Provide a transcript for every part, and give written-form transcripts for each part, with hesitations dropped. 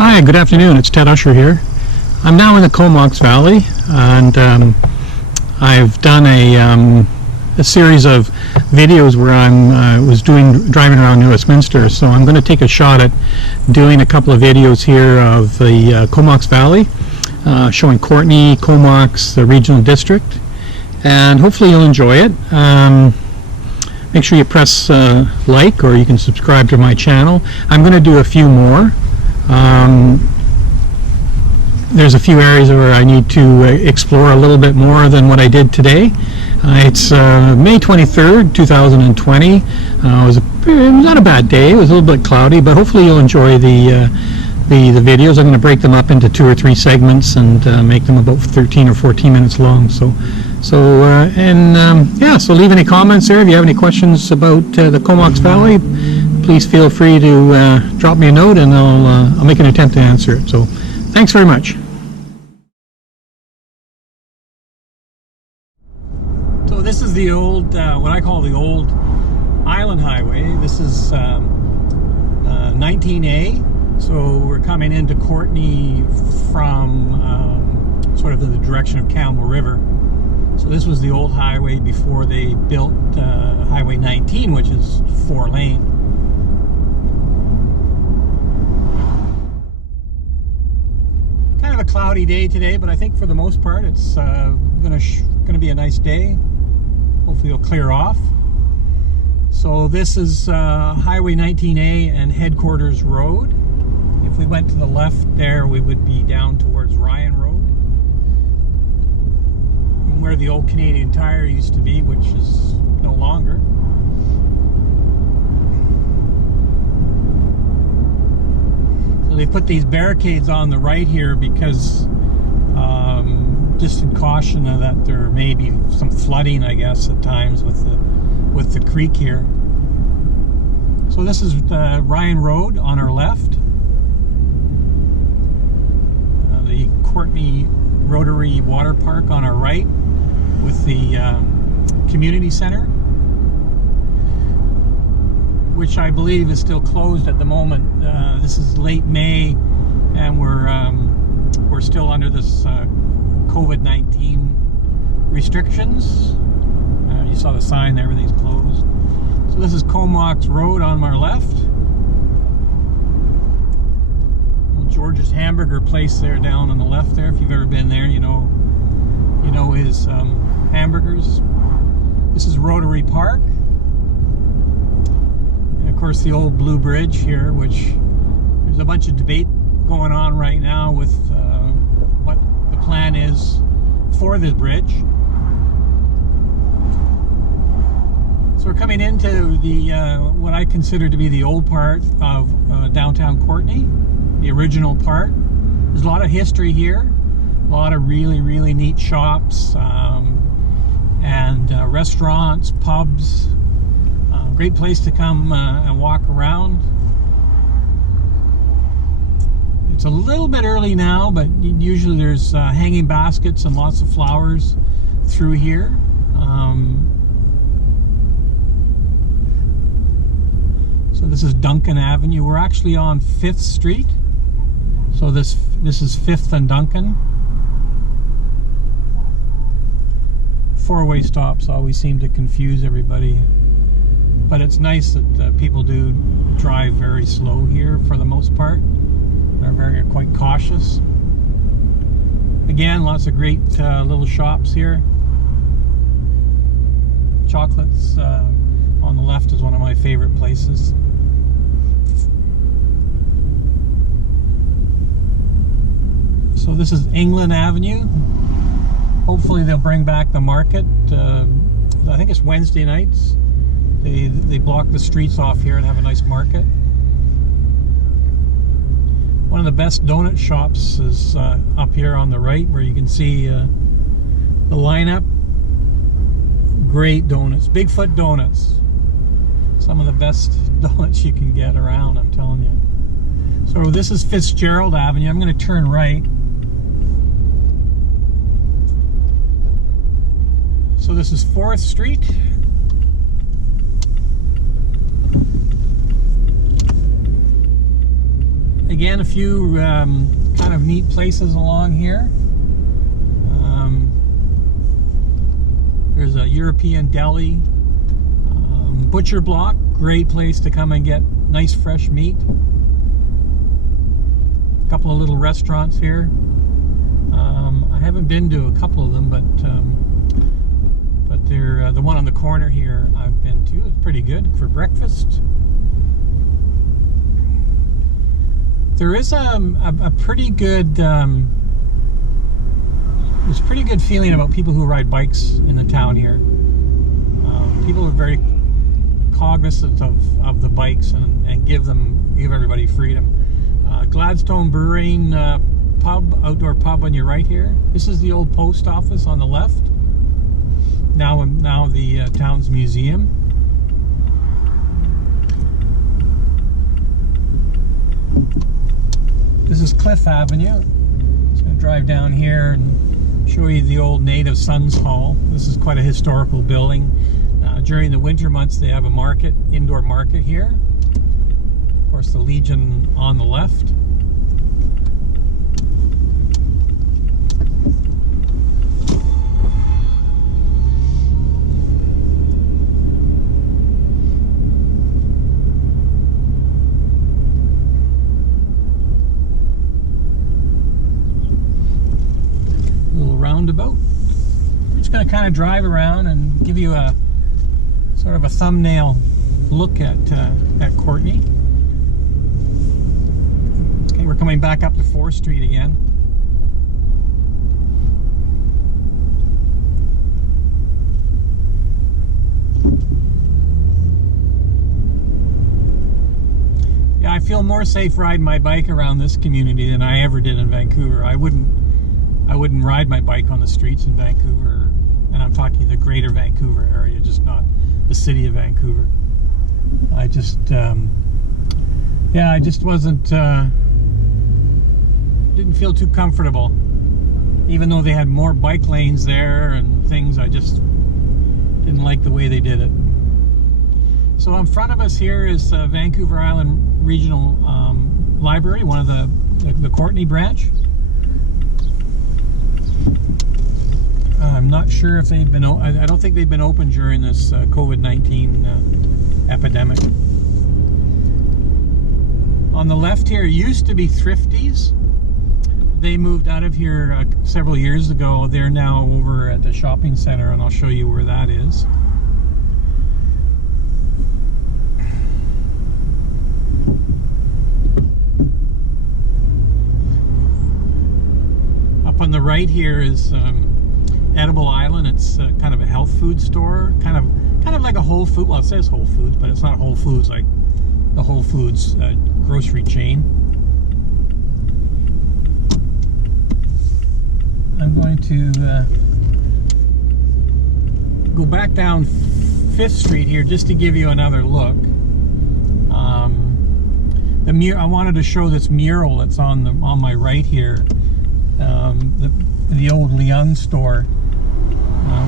Hi, good afternoon. It's Ted Usher here. I'm now in the Comox Valley, and I've done a series of videos where I was driving around New Westminster. So I'm going to take a shot at doing a couple of videos here of the Comox Valley, showing Courtenay, Comox, the regional district, and hopefully you'll enjoy it. Make sure you press like, or you can subscribe to my channel. I'm going to do a few more. There's a few areas where I need to explore a little bit more than what I did today. It's May 23rd, 2020. It was not a bad day. It was a little bit cloudy, but hopefully you'll enjoy the videos. I'm going to break them up into 2 or 3 segments and make them about 13 or 14 minutes long. So leave any comments there. If you have any questions about the Comox Valley, please feel free to drop me a note, and I'll make an attempt to answer it. So thanks very much. So this is the old, what I call the old Island Highway. This is 19A. So we're coming into Courtenay from sort of in the direction of Campbell River. So this was the old highway before they built Highway 19, which is 4-lane. Kind of a cloudy day today, but I think for the most part it's gonna be a nice day. Hopefully it'll clear off. So this is Highway 19A and Headquarters Road. If we went to the left there, we would be down towards Ryan Road, where the old Canadian Tire used to be, which is no longer. So they put these barricades on the right here because just in caution that there may be some flooding, I guess, at times with the creek here. So this is the Ryan Road on our left. The Courtenay Rotary Water Park on our right, with the community center, which I believe is still closed at the moment. This is late May, and we're still under this COVID-19 restrictions. You saw the sign there, everything's closed. So this is Comox Road on our left. George's Hamburger place there down on the left there. If you've ever been there, you know his hamburgers. This is Rotary Park, and of course the old Blue Bridge here, which there's a bunch of debate going on right now with what the plan is for this bridge. So we're coming into the what I consider to be the old part of downtown Courtenay, the original part. There's a lot of history here, a lot of really, really neat shops and restaurants, pubs. Great place to come and walk around. It's a little bit early now, but usually there's hanging baskets and lots of flowers through here. So this is Duncan Avenue. We're actually on 5th Street. So this is 5th and Duncan. 4-way stops always seem to confuse everybody, but it's nice that people do drive very slow here for the most part. They're quite cautious. Again, lots of great little shops here. Chocolates on the left is one of my favorite places. So this is England Avenue. Hopefully they'll bring back the market. I think it's Wednesday nights. They block the streets off here and have a nice market. One of the best donut shops is up here on the right, where you can see the lineup. Great donuts, Bigfoot Donuts. Some of the best donuts you can get around, I'm telling you. So this is Fitzgerald Avenue. I'm going to turn right. So this is 4th Street. Again, a few kind of neat places along here. There's a European deli, butcher block, great place to come and get nice fresh meat. A couple of little restaurants here. I haven't been to a couple of them, but they're the one on the corner here I've been to. It's pretty good for breakfast. There is a pretty good there's a pretty good feeling about people who ride bikes in the town here. People are very cognizant of the bikes and give everybody freedom. Gladstone Brewing pub, outdoor pub on your right here. This is the old post office on the left. Now the town's museum. This is Cliff Avenue. I'm just going to drive down here and show you the old Native Sons Hall. This is quite a historical building. During the winter months they have a market, indoor market here. Of course, the Legion on the left. Roundabout. I'm just going to kind of drive around and give you a sort of a thumbnail look at Courtenay. Okay, we're coming back up to 4th Street again. Yeah, I feel more safe riding my bike around this community than I ever did in Vancouver. I wouldn't ride my bike on the streets in Vancouver, and I'm talking the greater Vancouver area, just not the city of Vancouver. I just wasn't, didn't feel too comfortable. Even though they had more bike lanes there and things, I just didn't like the way they did it. So in front of us here is Vancouver Island Regional Library, one of the Courtenay branch. I'm not sure if they've been. I don't think they've been open during this COVID-19 epidemic. On the left here used to be Thrifties. They moved out of here several years ago. They're now over at the shopping center, and I'll show you where that is. Up on the right here is Edible Island. It's kind of a health food store, kind of like a Whole Foods. Well, it says Whole Foods, but it's not Whole Foods like the Whole Foods grocery chain. I'm going to go back down 5th Street here just to give you another look. I wanted to show this mural that's on my right here. The old Leon store.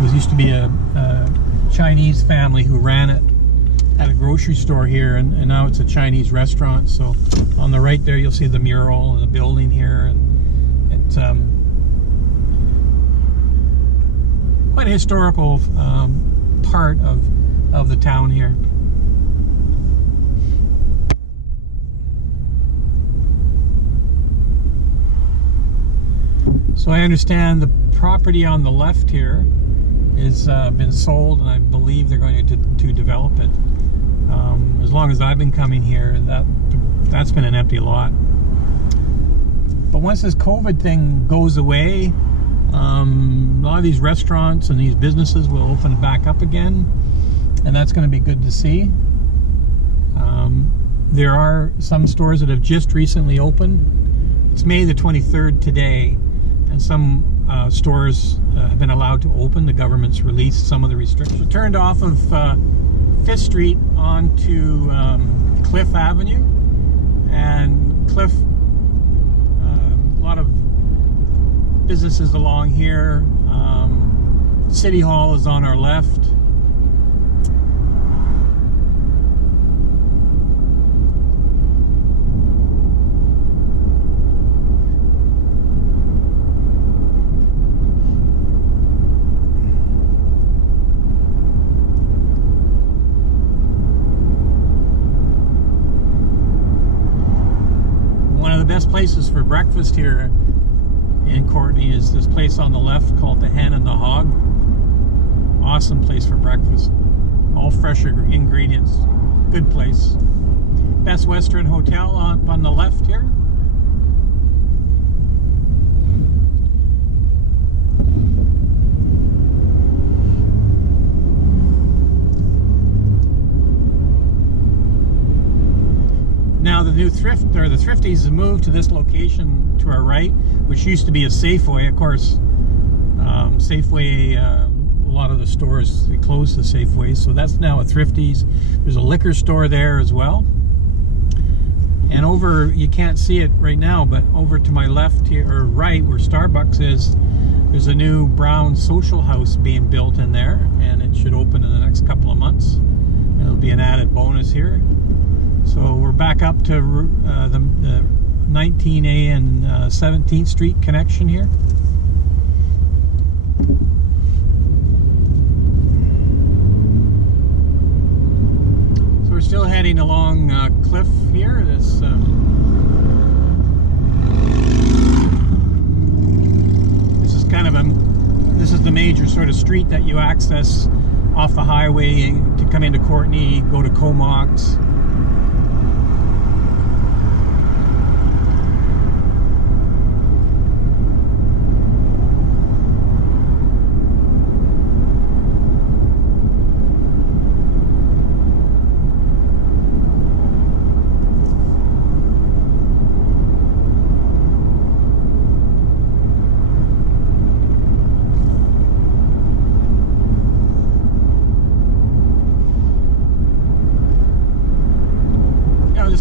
It used to be a Chinese family who ran it at a grocery store here, and now it's a Chinese restaurant. So on the right there you'll see the mural and the building here, and it's quite a historical part of the town here. So I understand the property on the left here is been sold, and I believe they're going to develop it. As long as I've been coming here, that's been an empty lot. But once this COVID thing goes away, a lot of these restaurants and these businesses will open back up again, and that's going to be good to see. There are some stores that have just recently opened. It's May the 23rd today, and some stores have been allowed to open. The government's released some of the restrictions. Turned off of 5th Street onto Cliff Avenue, and Cliff, a lot of businesses along here. City Hall is on our left. best places for breakfast here in Courtenay is this place on the left called the Hen and the Hog. Awesome place for breakfast. All fresh ingredients. Good place. Best Western Hotel up on the left here. Now the new the Thrifties have moved to this location to our right, which used to be a Safeway. Of course, Safeway, a lot of the stores, they closed the Safeway, so that's now a Thrifties. There's a liquor store there as well. And over, you can't see it right now, but over to my left here, or right, where Starbucks is, there's a new brown social house being built in there, and it should open in the next couple of months. It'll be an added bonus here. So we're back up to the 19A and 17th Street connection here. So we're still heading along Cliff here. This is kind of this is the major sort of street that you access off the highway to come into Courtenay, go to Comox.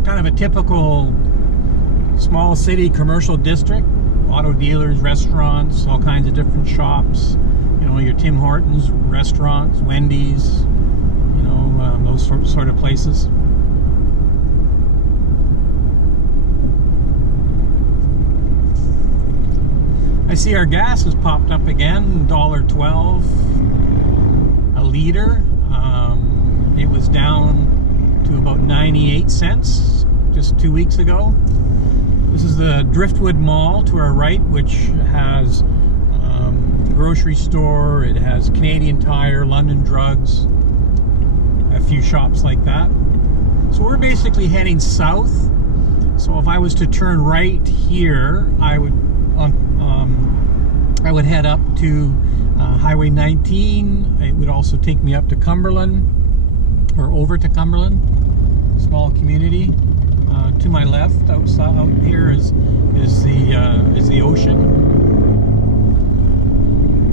Kind of a typical small city commercial district. Auto dealers, restaurants, all kinds of different shops. You know, your Tim Hortons restaurants, Wendy's, you know, those sort of places. I see our gas has popped up again, $1.12 a liter. It was down to about 98 cents just 2 weeks ago. This is the Driftwood Mall to our right, which has a grocery store, it has Canadian Tire, London Drugs, a few shops like that. So we're basically heading south. So if I was to turn right here, I would head up to Highway 19. It would also take me up to Cumberland, or over to Cumberland. Small community. To my left, out here is the ocean.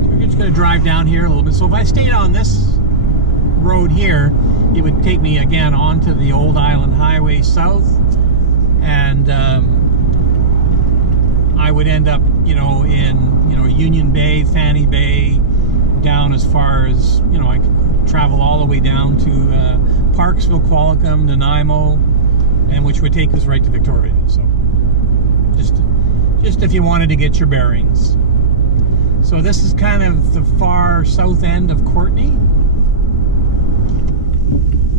So we're just going to drive down here a little bit. So if I stayed on this road here, it would take me again onto the Old Island Highway south, and I would end up, in Union Bay, Fanny Bay, down as far as I could travel all the way down to Parksville, Qualicum, Nanaimo, and which would take us right to Victoria. So just if you wanted to get your bearings. So this is kind of the far south end of Courtenay.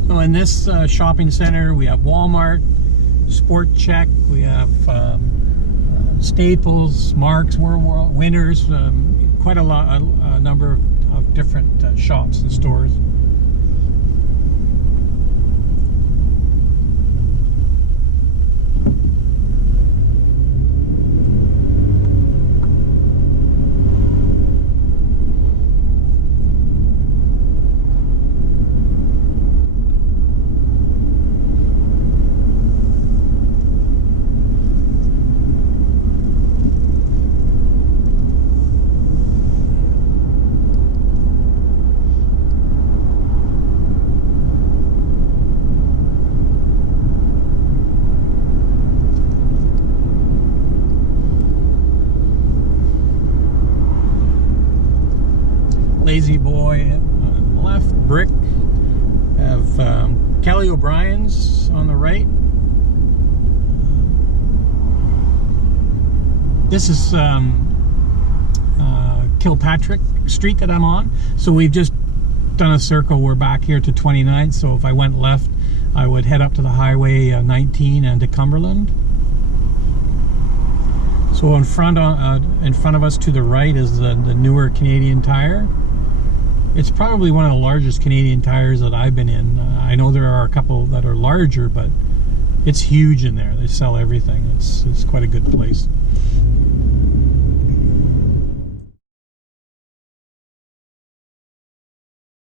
So in this shopping center, we have Walmart, Sport Check, we have Staples, Marks, Winners, quite a number of different shops and stores. Lazy Boy on the left, Brick, have Kelly O'Brien's on the right. This is Kilpatrick Street that I'm on. So we've just done a circle. We're back here to 29th. So if I went left, I would head up to the Highway 19 and to Cumberland. So in front of us to the right is the newer Canadian Tire. It's probably one of the largest Canadian Tires that I've been in. I know there are a couple that are larger, but it's huge in there. They sell everything. It's quite a good place.